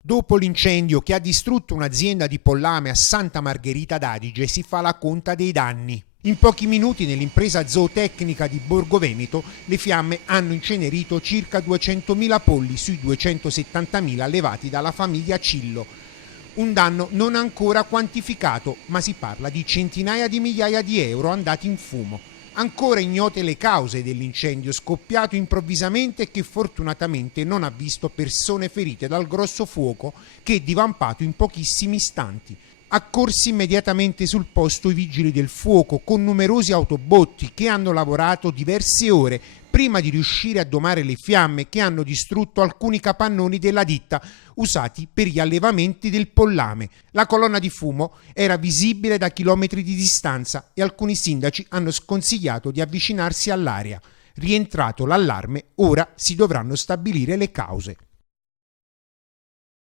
Dopo l'incendio che ha distrutto un'azienda di pollame a Santa Margherita d'Adige si fa la conta dei danni. In pochi minuti nell'impresa zootecnica di Borgo Veneto le fiamme hanno incenerito circa 200.000 polli sui 270.000 allevati dalla famiglia Cillo. Un danno non ancora quantificato, ma si parla di centinaia di migliaia di euro andati in fumo. Ancora ignote le cause dell'incendio scoppiato improvvisamente e che fortunatamente non ha visto persone ferite dal grosso fuoco che è divampato in pochissimi istanti. Accorsi immediatamente sul posto i vigili del fuoco con numerosi autobotti che hanno lavorato diverse ore prima di riuscire a domare le fiamme che hanno distrutto alcuni capannoni della ditta usati per gli allevamenti del pollame. La colonna di fumo era visibile da chilometri di distanza e alcuni sindaci hanno sconsigliato di avvicinarsi all'area. Rientrato l'allarme, ora si dovranno stabilire le cause.